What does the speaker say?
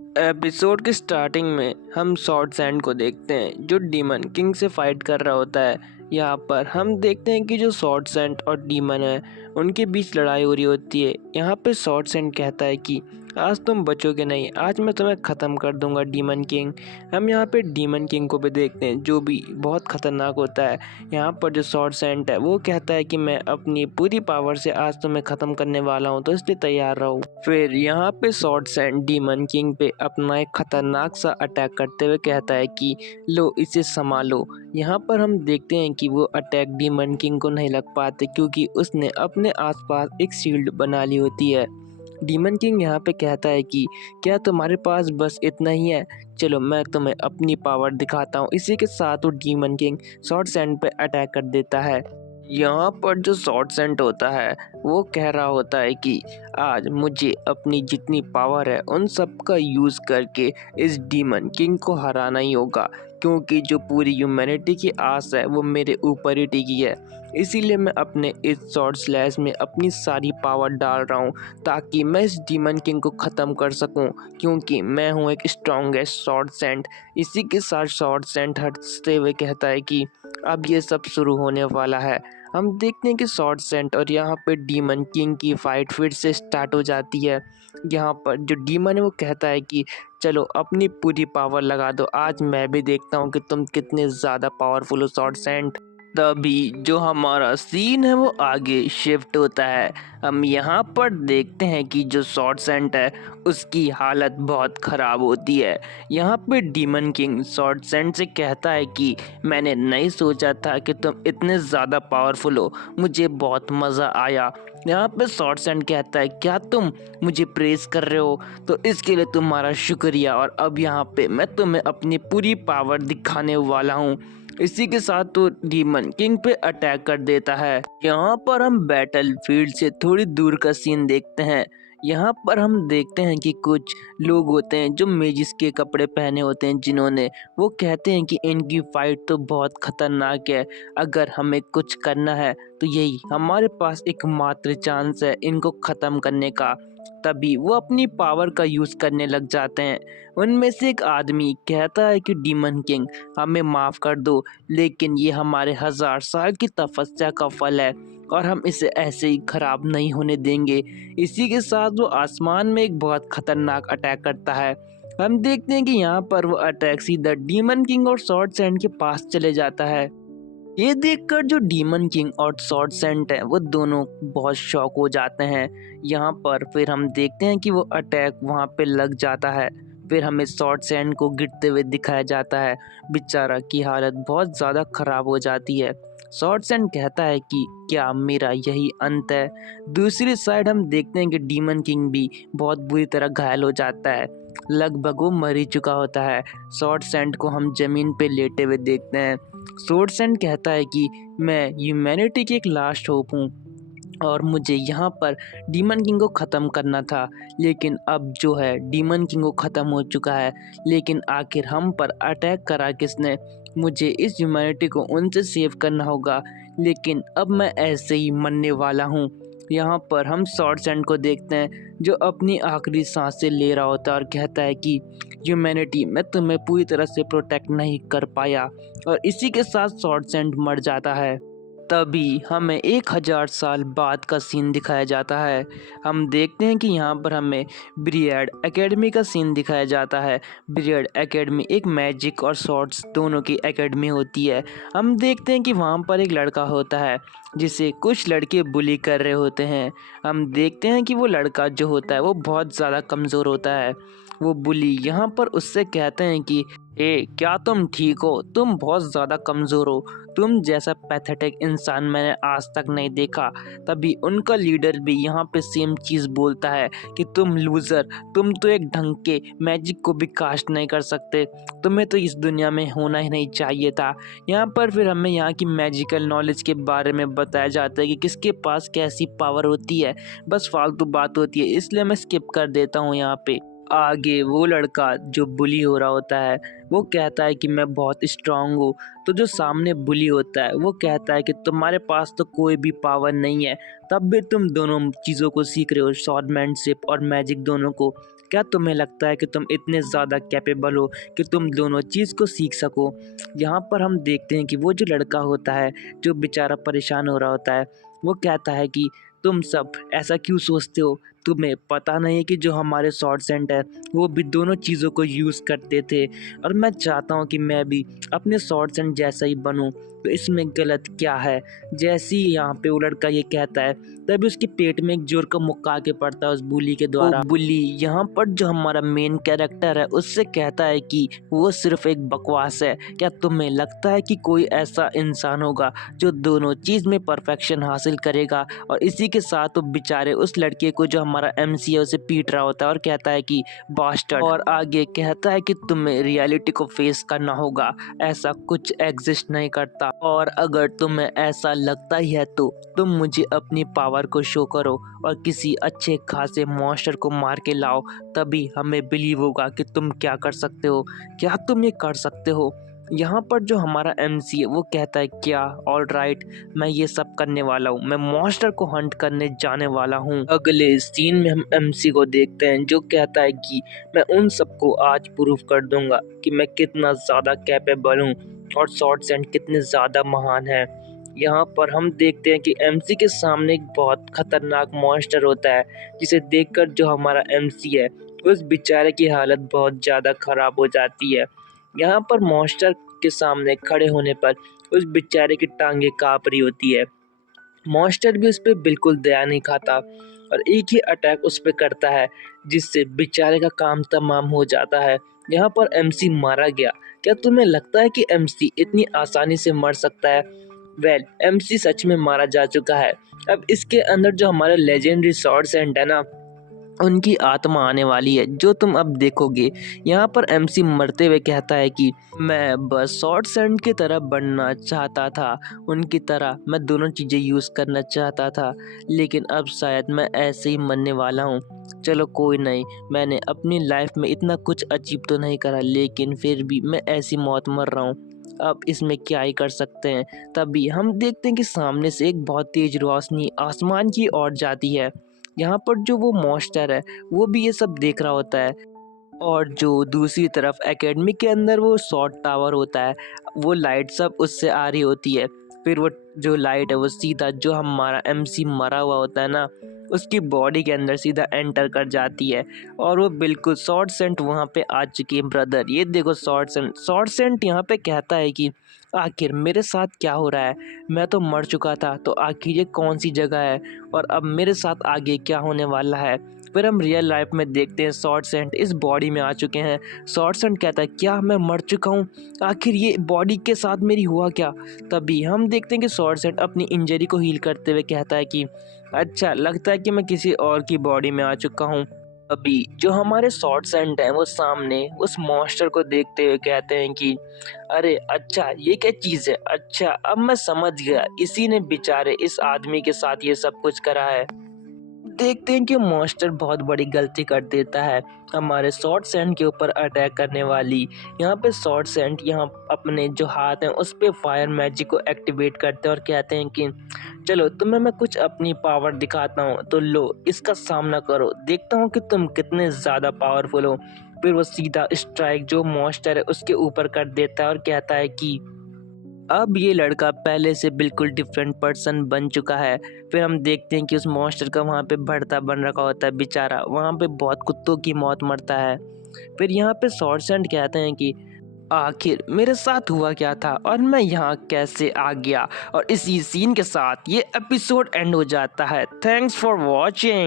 Episode के starting में हम शॉर्ट सैंड को देखते हैं जो डीमन किंग से फाइट कर रहा होता है। यहाँ पर हम देखते हैं कि जो शॉर्ट सैंड और डीमन है उनके बीच लड़ाई हो रही होती है। यहाँ पे शॉर्ट सैंड कहता है कि आज तुम बचोगे नहीं, आज मैं तुम्हें ख़त्म कर दूंगा डीमन किंग। हम यहाँ पे डीमन किंग को भी देखते हैं जो भी बहुत ख़तरनाक होता है। यहाँ पर जो शॉर्ट सैंड है वो कहता है कि मैं अपनी पूरी पावर से आज तुम्हें ख़त्म करने वाला हूँ, तो इसलिए तैयार रहो। फिर यहाँ पे शॉर्ट सैंड डीमन किंग पे अपना एक खतरनाक सा अटैक करते हुए कहता है कि लो इसे संभालो। यहाँ पर हम देखते हैं कि वो अटैक डीमन किंग को नहीं लग पाते क्योंकि उसने अपने आसपास एक शील्ड बना ली होती है। डीमन किंग यहाँ पे कहता है कि क्या तुम्हारे पास बस इतना ही है, चलो मैं तुम्हें अपनी पावर दिखाता हूँ। इसी के साथ वो डीमन किंग शॉर्ट सैंड पे अटैक कर देता है। यहाँ पर जो शॉर्ट सैंड होता है वो कह रहा होता है कि आज मुझे अपनी जितनी पावर है उन सब का यूज़ करके इस डीमन किंग को हराना ही होगा, क्योंकि जो पूरी ह्यूमैनिटी की आस है वो मेरे ऊपर ही टिकी है। इसीलिए मैं अपने इस शॉर्ट स्लैश में अपनी सारी पावर डाल रहा हूँ ताकि मैं इस डीमन किंग को ख़त्म कर सकूँ, क्योंकि मैं हूँ एक स्ट्रॉन्गेस्ट शॉर्ट सैंड। इसी के साथ शॉर्ट सैंड हंसते हुए कहता है कि अब ये सब शुरू होने वाला है। हम देखते हैं कि शॉर्ट सैंड और यहाँ पे डीमन किंग की फाइट फिर से स्टार्ट हो जाती है। यहाँ पर जो डीमन है वो कहता है कि चलो अपनी पूरी पावर लगा दो, आज मैं भी देखता हूँ कि तुम कितने ज़्यादा पावरफुल हो शॉर्ट सैंड। तभी जो हमारा सीन है वो आगे शिफ्ट होता है। हम यहाँ पर देखते हैं कि जो शॉर्ट सैंड है उसकी हालत बहुत ख़राब होती है। यहाँ पे डीमन किंग शॉर्ट सैंड से कहता है कि मैंने नहीं सोचा था कि तुम इतने ज़्यादा पावरफुल हो, मुझे बहुत मज़ा आया। यहाँ पे शॉर्ट सैंड कहता है क्या तुम मुझे प्रेज़ कर रहे हो, तो इसके लिए तुम्हारा शुक्रिया, और अब यहाँ पे मैं तुम्हें अपनी पूरी पावर दिखाने वाला हूँ। इसी के साथ तो डीमन किंग पे अटैक कर देता है। यहाँ पर हम बैटल फील्ड से थोड़ी दूर का सीन देखते हैं। यहाँ पर हम देखते हैं कि कुछ लोग होते हैं जो मेजिस के कपड़े पहने होते हैं, जिन्होंने वो कहते हैं कि इनकी फाइट तो बहुत खतरनाक है, अगर हमें कुछ करना है तो यही हमारे पास एकमात्र चांस है इनको ख़त्म करने का। तभी वो अपनी पावर का यूज़ करने लग जाते हैं। उनमें से एक आदमी कहता है कि डीमन किंग हमें माफ़ कर दो, लेकिन ये हमारे 1000 साल की तपस्या का फल है और हम इसे ऐसे ही खराब नहीं होने देंगे। इसी के साथ वो आसमान में एक बहुत खतरनाक अटैक करता है। हम देखते हैं कि यहाँ पर वो अटैक सीधा डीमन किंग और शॉर्ट सैंड के पास चले जाता है। ये देखकर जो डीमन किंग और शॉर्ट सैंड है वो दोनों बहुत शॉक हो जाते हैं। यहाँ पर फिर हम देखते हैं कि वो अटैक वहाँ पे लग जाता है। फिर हमें शॉर्ट सैंड को गिरते हुए दिखाया जाता है। बेचारा की हालत बहुत ज़्यादा ख़राब हो जाती है। शॉर्ट सैंड कहता है कि क्या मेरा यही अंत है। दूसरी साइड हम देखते हैं कि डीमन किंग भी बहुत बुरी तरह घायल हो जाता है, लगभग वो मर ही चुका होता है। शॉर्ट सैंड को हम ज़मीन पे लेटे हुए देखते हैं। शॉर्ट सैंड कहता है कि मैं ह्यूमैनिटी की एक लास्ट होप हूँ और मुझे यहाँ पर डीमन किंग को ख़त्म करना था, लेकिन अब जो है डीमन किंग को ख़त्म हो चुका है। लेकिन आखिर हम पर अटैक करा किसने, मुझे इस ह्यूमैनिटी को उनसे सेव करना होगा, लेकिन अब मैं ऐसे ही मरने वाला हूँ। यहाँ पर हम शॉर्ट सैंड को देखते हैं जो अपनी आखिरी सांसें ले रहा होता है और कहता है कि ह्यूमैनिटी मैं तुम्हें पूरी तरह से प्रोटेक्ट नहीं कर पाया, और इसी के साथ शॉर्ट सैंड मर जाता है। तभी हमें 1000 साल बाद का सीन दिखाया जाता है। हम देखते हैं कि यहाँ पर हमें ब्रियड एकेडमी का सीन दिखाया जाता है। ब्रियड एकेडमी एक मैजिक और स्वॉर्ड्स दोनों की एकेडमी होती है। हम देखते हैं कि वहाँ पर एक लड़का होता है जिसे कुछ लड़के बुली कर रहे होते हैं। हम देखते हैं कि वो लड़का जो होता है वो बहुत ज़्यादा कमज़ोर होता है। वो बुली यहाँ पर उससे कहते हैं कि क्या तुम ठीक हो, तुम बहुत ज़्यादा कमज़ोर हो, तुम जैसा पैथेटिक इंसान मैंने आज तक नहीं देखा। तभी उनका लीडर भी यहाँ पे सेम चीज़ बोलता है कि तुम लूज़र, तुम तो एक ढंग के मैजिक को भी कास्ट नहीं कर सकते, तुम्हें तो इस दुनिया में होना ही नहीं चाहिए था। यहाँ पर फिर हमें यहाँ की मैजिकल नॉलेज के बारे में बताया जाता है कि किसके पास कैसी पावर होती है। बस फालतू बात होती है, इसलिए मैं स्किप कर देता हूँ यहाँ पे। आगे वो लड़का जो बुली हो रहा होता है वो कहता है कि मैं बहुत स्ट्रांग हूँ, तो जो सामने बुली होता है वो कहता है कि तुम्हारे पास तो कोई भी पावर नहीं है, तब भी तुम दोनों चीज़ों को सीख रहे हो, स्वॉर्डमैनशिप और मैजिक दोनों को। क्या तुम्हें लगता है कि तुम इतने ज़्यादा कैपेबल हो कि तुम दोनों चीज़ को सीख सको? यहाँ पर हम देखते हैं कि वो जो लड़का होता है, जो बेचारा परेशान हो रहा होता है, वो कहता है कि तुम सब ऐसा क्यों सोचते हो? तुम्हें पता नहीं है कि जो हमारे सॉर्ड है, वो भी दोनों चीज़ों को यूज़ करते थे और मैं चाहता हूँ कि मैं भी अपने सॉर्ड जैसा ही बनूँ, तो इसमें गलत क्या है? जैसे ही यहाँ पे वो लड़का ये कहता है, तभी उसके पेट में एक ज़ोर का मुक्का आके पड़ता है उस बुली के द्वारा। वो बुली यहाँ पर जो हमारा मेन कैरेक्टर है, उससे कहता है कि वो सिर्फ़ एक बकवास है। क्या तुम्हें लगता है कि कोई ऐसा इंसान होगा जो दोनों चीज़ में परफेक्शन हासिल करेगा? और इसी के साथ वो बेचारे उस लड़के को जो हमारा एमसी है उसे पीट रहा होता है और कहता है कि बास्टर्ड, और आगे कहता है कि तुम्हें रियलिटी को फेस करना होगा, ऐसा कुछ एग्जिस्ट नहीं करता, और अगर तुम्हें ऐसा लगता ही है तो तुम मुझे अपनी पावर को शो करो और किसी अच्छे खासे मॉन्स्टर को मार के लाओ, तभी हमें बिलीव होगा कि तुम क्या कर सकते हो। क्या तुम ये कर सकते हो? यहाँ पर जो हमारा एमसी है वो कहता है क्या, ऑल राइट, मैं ये सब करने वाला हूँ, मैं मॉन्स्टर को हंट करने जाने वाला हूँ। अगले सीन में हम एमसी को देखते हैं जो कहता है कि मैं उन सबको आज प्रूव कर दूंगा कि मैं कितना ज़्यादा कैपेबल हूँ और सॉर्ड कितने ज़्यादा महान है। यहाँ पर हम देखते हैं कि एमसी के सामने एक बहुत खतरनाक मॉन्स्टर होता है, जिसे देखकर जो हमारा एमसी है उस बेचारे की हालत बहुत ज़्यादा ख़राब हो जाती है। यहाँ पर मॉन्स्टर के सामने खड़े होने पर उस बेचारे की टांगे काँप रही होती है। मॉन्स्टर भी उस पे बिल्कुल दया नहीं खाता और एक ही अटैक उस पे करता है, जिससे बेचारे का काम तमाम हो जाता है। यहाँ पर एमसी मारा गया। क्या तुम्हें लगता है कि एमसी इतनी आसानी से मर सकता है? वेल, एमसी सच में मारा जा चुका है। अब इसके अंदर जो हमारे लेजेंडरी सॉर्ड्स है ना, उनकी आत्मा आने वाली है, जो तुम अब देखोगे। यहाँ पर एमसी मरते हुए कहता है कि मैं बस शॉर्ट सैंड की तरह बनना चाहता था, उनकी तरह मैं दोनों चीज़ें यूज़ करना चाहता था, लेकिन अब शायद मैं ऐसे ही मरने वाला हूँ। चलो कोई नहीं, मैंने अपनी लाइफ में इतना कुछ अचीव तो नहीं करा, लेकिन फिर भी मैं ऐसी मौत मर रहा हूँ। अब इसमें क्या ही कर सकते हैं। तभी हम देखते हैं कि सामने से एक बहुत तेज रोशनी आसमान की ओर जाती है। यहाँ पर जो वो मॉन्स्टर है वो भी ये सब देख रहा होता है, और जो दूसरी तरफ एकेडमी के अंदर वो शॉट टावर होता है, वो लाइट सब उससे आ रही होती है। फिर वो जो लाइट है वो सीधा जो हमारा एमसी मरा हुआ होता है ना, उसकी बॉडी के अंदर सीधा एंटर कर जाती है, और वो बिल्कुल शॉर्ट सेंट वहाँ पे आ चुकी है। ब्रदर ये देखो, शॉर्ट सेंट यहाँ पे कहता है कि आखिर मेरे साथ क्या हो रहा है? मैं तो मर चुका था, तो आखिर ये कौन सी जगह है और अब मेरे साथ आगे क्या होने वाला है? फिर हम रियल लाइफ में देखते हैं शॉर्ट सेंट इस बॉडी में आ चुके हैं। शॉर्ट सेंट कहता है क्या मैं मर चुका हूँ? आखिर ये बॉडी के साथ मेरी हुआ क्या? तभी हम देखते हैं कि शॉर्ट सेंट अपनी इंजरी को हील करते हुए कहता है कि अच्छा, लगता है कि मैं किसी और की बॉडी में आ चुका हूँ। अभी जो हमारे शॉर्ट सेंट हैं वो सामने उस मॉन्स्टर को देखते हुए कहते हैं कि अरे अच्छा, ये क्या चीज़ है? अच्छा, अब मैं समझ गया, इसी ने बेचारे इस आदमी के साथ ये सब कुछ करा है। देखते हैं कि मॉन्स्टर बहुत बड़ी गलती कर देता है हमारे शॉर्ट सैंड के ऊपर अटैक करने वाली। यहाँ पे शॉर्ट सैंड यहाँ अपने जो हाथ हैं उस पे फायर मैजिक को एक्टिवेट करते हैं और कहते हैं कि चलो तुम्हें मैं कुछ अपनी पावर दिखाता हूँ, तो लो इसका सामना करो, देखता हूँ कि तुम कितने ज़्यादा पावरफुल हो। फिर वो सीधा स्ट्राइक जो मॉन्स्टर है उसके ऊपर कर देता है और कहता है कि अब ये लड़का पहले से बिल्कुल डिफरेंट पर्सन बन चुका है। फिर हम देखते हैं कि उस मॉन्स्टर का वहाँ पे भड़ता बन रखा होता है बेचारा, वहाँ पे बहुत कुत्तों की मौत मरता है। फिर यहाँ पे सॉर्सेंट कहते हैं कि आखिर मेरे साथ हुआ क्या था और मैं यहाँ कैसे आ गया, और इसी सीन के साथ ये एपिसोड एंड हो जाता है। Thanks for watching.